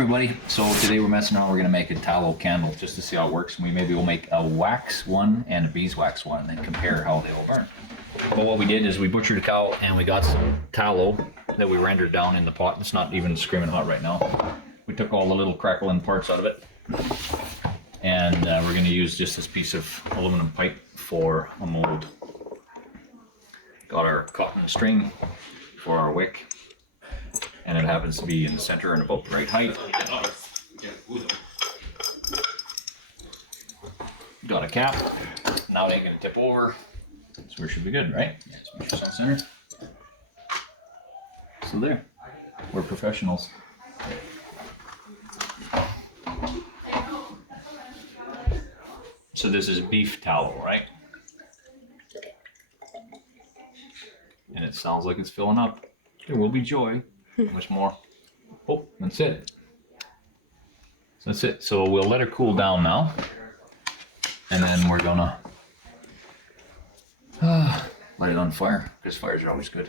Everybody, so today we're messing around. We're gonna make a tallow candle just to see how it works. Maybe we'll make a wax one and a beeswax one and then compare how they will burn. But what we did is we butchered a cow and we got some tallow that we rendered down in the pot. It's not even screaming hot right now. We took all the little crackling parts out of it, and we're gonna use just this piece of aluminum pipe for a mold. Got our cotton string for our wick, and it happens to be in the center and about the right height. Got a cap. Now it ain't gonna tip over, so we should be good, right? Yeah, just make sure it's on center. So there, we're professionals. So this is beef tallow, right? And it sounds like it's filling up. There will be joy. Much more. Oh, that's it. So that's it. So we'll let her cool down now, and then we're gonna light it on fire, because fires are always good.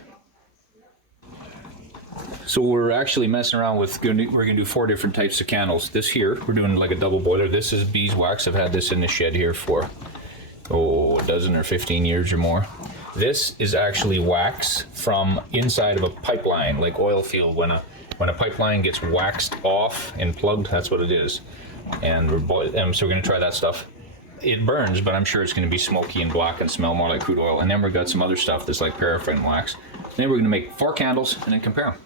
So we're actually messing around with, we're gonna do 4 different types of candles. This here, we're doing like a double boiler. This is beeswax. I've had this in the shed here for, a dozen or 15 years or more. This is actually wax from inside of a pipeline, like oil field. When a pipeline gets waxed off and plugged, that's what it is. And so we're gonna try that stuff. It burns, but I'm sure it's gonna be smoky and black and smell more like crude oil. And then we've got some other stuff that's like paraffin wax. Then we're gonna make 4 candles and then compare them.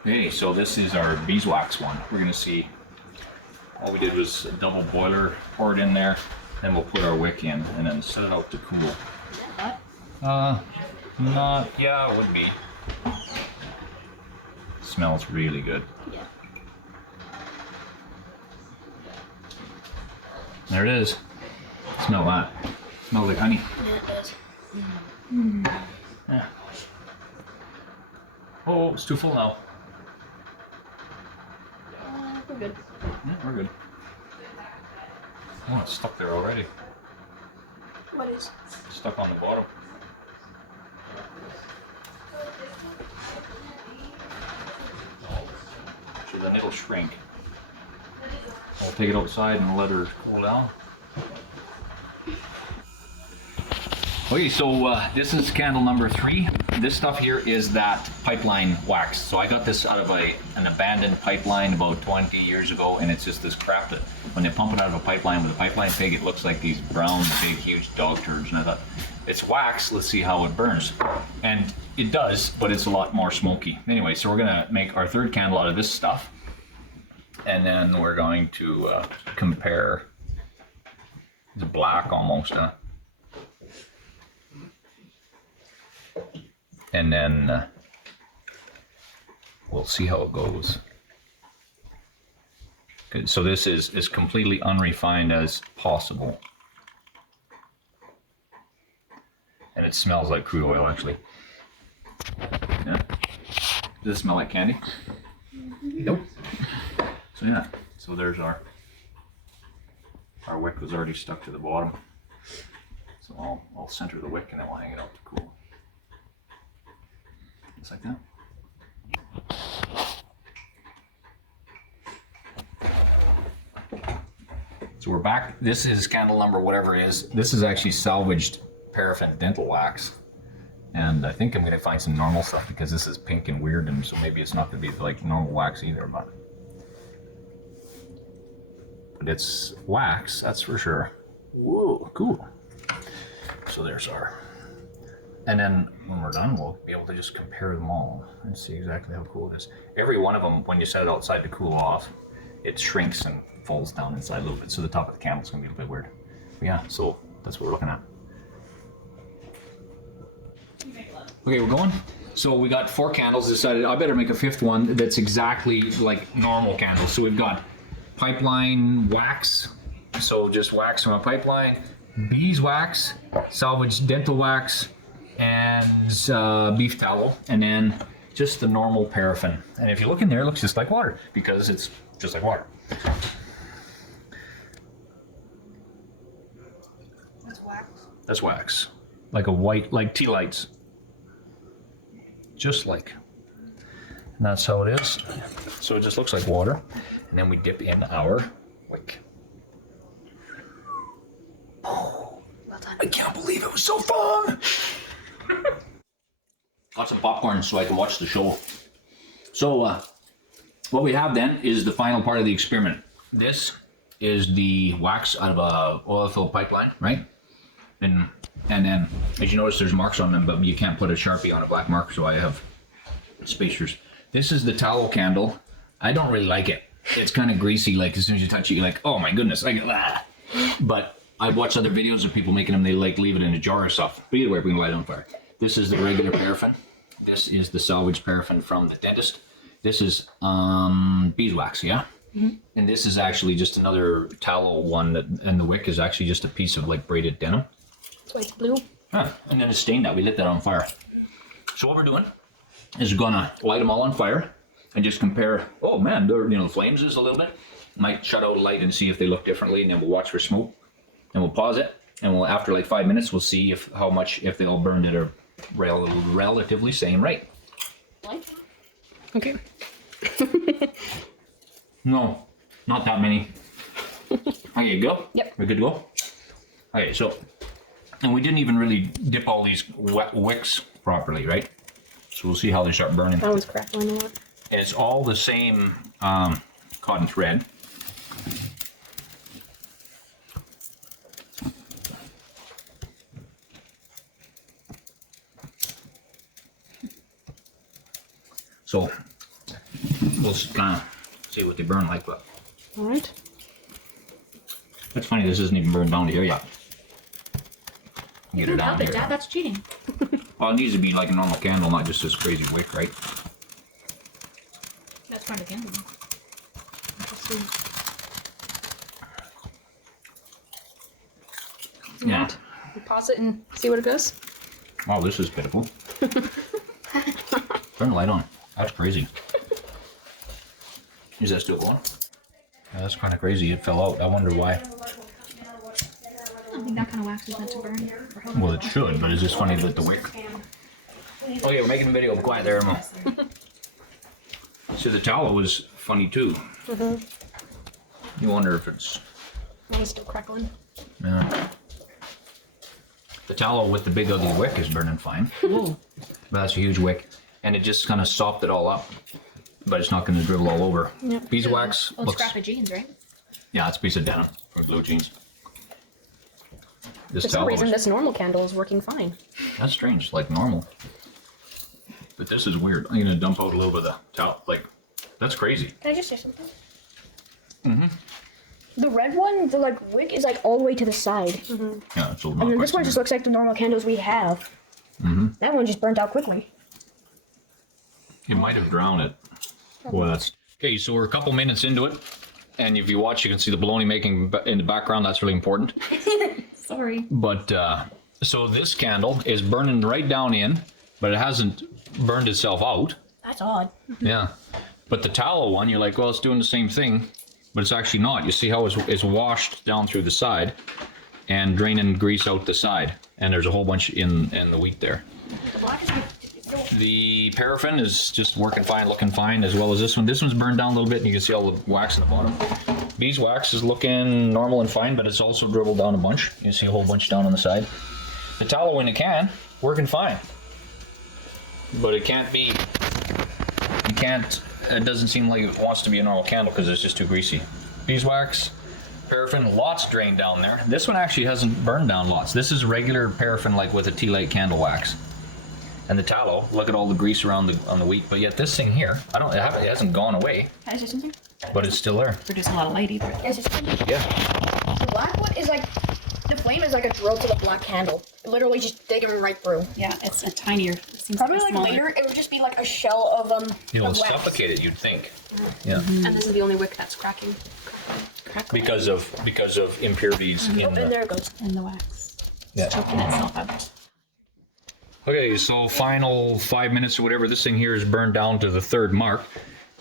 Okay, so this is our beeswax one. We're gonna see, all we did was a double boiler, pour it in there, then we'll put our wick in and then set it out to cool. Yeah, it would be. Smells really good. Yeah. There it is. Smell that. Smells like honey. Yeah, it does. Yeah. Oh, it's too full now. We're good. Yeah, we're good. Oh, it's stuck there already. What is? It's stuck on the bottom. So then it'll shrink. I'll take it outside and let her cool down. Okay, so this is candle number 3. This stuff here is that pipeline wax. So I got this out of an abandoned pipeline about 20 years ago, and it's just this crap that when they pump it out of a pipeline with a pipeline pig, it looks like these brown, big, huge dog turds. And I thought, it's wax, let's see how it burns. And it does, but it's a lot more smoky. Anyway, so we're gonna make our 3rd candle out of this stuff. And then we're going to compare. It's black almost, huh? And then we'll see how it goes. Good. So this is as completely unrefined as possible. And it smells like crude oil, actually. Yeah. Does it smell like candy? Nope. So yeah, so there's our wick was already stuck to the bottom. So I'll center the wick and then we'll hang it out to cool. Just like that. So we're back. This is candle number whatever it is. This is actually salvaged paraffin dental wax. And I think I'm going to find some normal stuff because this is pink and weird, and so maybe it's not going to be like normal wax either, but it's wax, that's for sure. Whoa, cool. So there's our, and then when we're done, we'll be able to just compare them all and see exactly how cool it is. Every one of them, when you set it outside to cool off, it shrinks and falls down inside a little bit, so the top of the candle's going to be a bit weird. But yeah, so that's what we're looking at. Okay, we're going. So we got 4 candles. Decided I better make a 5th one that's exactly like normal candles. So we've got pipeline wax, so just wax from a pipeline, beeswax, salvaged dental wax, and beef tallow, and then just the normal paraffin. And if you look in there, it looks just like water because it's just like water. That's wax. That's wax, like a white, like tea lights. Just like. And that's how it is. So it just looks like water. And then we dip in our wick. Well done. I can't believe it was so fun! Got some popcorn so I can watch the show. So what we have then is the final part of the experiment. This is the wax out of a oil-filled pipeline, right? And then, as you notice, there's marks on them, but you can't put a Sharpie on a black mark, so I have spacers. This is the tallow candle. I don't really like it. It's kind of greasy, like as soon as you touch it, you're like, oh my goodness, I get that. But I've watched other videos of people making them, they like leave it in a jar or stuff. But either way, we can light it on fire. This is the regular paraffin. This is the salvage paraffin from the dentist. This is beeswax, yeah? Mm-hmm. And this is actually just another tallow one, that, and the wick is actually just a piece of like braided denim. So it's blue. Huh. And then it's stained that. We lit that on fire. So what we're doing is we're gonna light them all on fire and just compare. Oh man, the flames is a little bit. Might shut out a light and see if they look differently, and then we'll watch for smoke. And we'll pause it, and we'll after like 5 minutes we'll see if they all burned at a relatively same rate. Okay. No, not that many. Okay, go? Yep. We're good to go? Okay, so, and we didn't even really dip all these wicks properly, right? So we'll see how they start burning. That one's crackling a lot. And it's all the same cotton thread. So we'll kind of see what they burn like, but All right. that's funny. This isn't even burned down to here yet. Get it down Help it, here. Dad. That's cheating. Well, it needs to be like a normal candle, not just this crazy wick, right? That's part of the candle. Interesting. Yeah. Right. We pause it and see what it goes. Wow, this is pitiful. Turn the light on. That's crazy. Is that still going? Yeah, that's kind of crazy. It fell out. I wonder why. I think that kind of wax is meant to burn. Well, it should, but it's just funny that the wick. Okay, we're making a video. Quiet there, Emma. So the tallow is funny too. You wonder if it's. That was still crackling. Yeah. The tallow with the big ugly wick is burning fine. But that's a huge wick. And it just kind of sopped it all up. But it's not going to dribble all over. Yep. Beeswax Oh, it's looks. scrap of jeans, right? Yeah, it's a piece of denim for blue jeans. This For some tallow reason, is- this normal candle is working fine. That's strange, like normal. But this is weird. I'm gonna dump out a little bit of the tallow. Like, that's crazy. Can I just say something? Mm-hmm. The red one, the wick is all the way to the side. Yeah, it's a little. And then this one just looks like the normal candles we have. That one just burnt out quickly. You might have drowned it. Well, that's okay. So we're a couple minutes into it, and if you watch, you can see the bologna making in the background. That's really important. Sorry. But so this candle is burning right down in, but it hasn't burned itself out. That's odd. Yeah. But the tallow one, you're like, well, it's doing the same thing, but it's actually not. You see how it's washed down through the side and draining grease out the side. And there's a whole bunch in the wheat there. The black is The paraffin is just working fine, looking fine, as well as this one. This one's burned down a little bit, and you can see all the wax in the bottom. Beeswax is looking normal and fine, but it's also dribbled down a bunch. You can see a whole bunch down on the side. The tallow in the can, working fine. But it can't be, it doesn't seem like it wants to be a normal candle because it's just too greasy. Beeswax, paraffin, lots drained down there. This one actually hasn't burned down lots. This is regular paraffin, like with a tea light candle wax. And the tallow, look at all the grease around on the wheat. But yet this thing here, it hasn't gone away, Can I say something? but it's still there. Produce a lot of light either. Yes, it's Yeah. The black one is the flame is like a drill to the black candle. It literally just digging right through. Yeah, it's a tinier. It seems Probably like a smaller. later, it would just be like a shell of It'll of wax. suffocate it, you'd think. Yeah. And this is the only wick that's cracking. Crackle Because of impurities in And the. there it goes. in the wax. Yeah. Choking itself out. Okay, so final 5 minutes or whatever. This thing here is burned down to the third mark,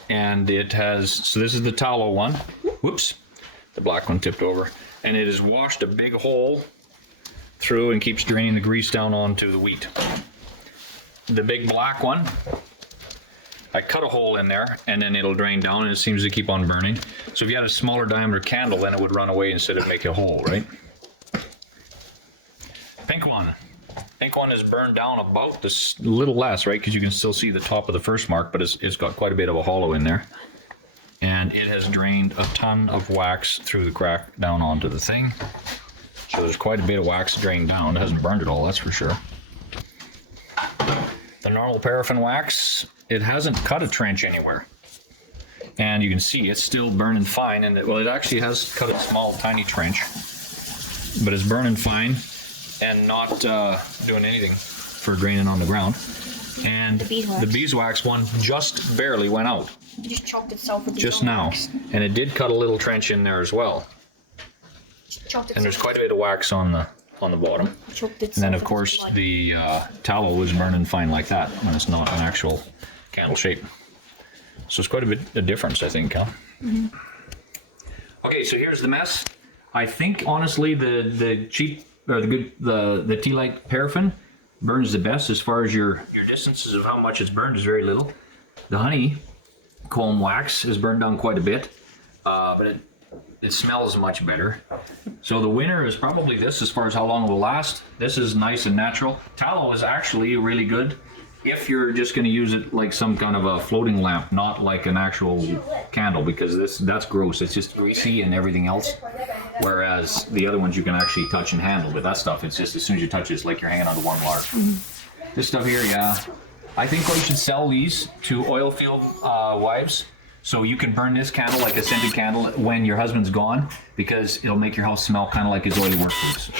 and it has. So this is the tallow one. Whoops, the black one tipped over, and it has washed a big hole through and keeps draining the grease down onto the wheat. The big black one I cut a hole in there and then it'll drain down and it seems to keep on burning. So if you had a smaller diameter candle, then it would run away instead of make a hole, right? Pink one. Pink one is burned down about this little less, right? Because you can still see the top of the first mark, but it's got quite a bit of a hollow in there. And it has drained a ton of wax through the crack down onto the thing. So there's quite a bit of wax drained down. It hasn't burned it all, that's for sure. The normal paraffin wax, it hasn't cut a trench anywhere. And you can see it's still burning fine. And it actually has cut a small, tiny trench, but it's burning fine and not doing anything for draining on the ground. And the beeswax one just barely went out. It just choked itself with just now. And it did cut a little trench in there as well. And there's quite a bit of wax on the bottom. And then of course the tallow was burning fine like that when it's not an actual candle shape. So it's quite a bit of difference, I think, huh? Mm-hmm. Okay, so here's the mess. I think honestly the cheap or the tea light paraffin burns the best as far as your distances of how much it's burned is very little. The honey comb wax has burned down quite a bit, but it smells much better. So the winner is probably this as far as how long it will last. This is nice and natural. Tallow is actually really good if you're just going to use it like some kind of a floating lamp, not like an actual candle, because that's gross. It's just greasy and everything else. Whereas the other ones you can actually touch and handle, but that stuff, it's just as soon as you touch it, it's like you're hanging onto warm water. Mm-hmm. This stuff here, yeah. I think we should sell these to oil field wives. So you can burn this candle like a scented candle when your husband's gone, because it'll make your house smell kind of like his oily work boots.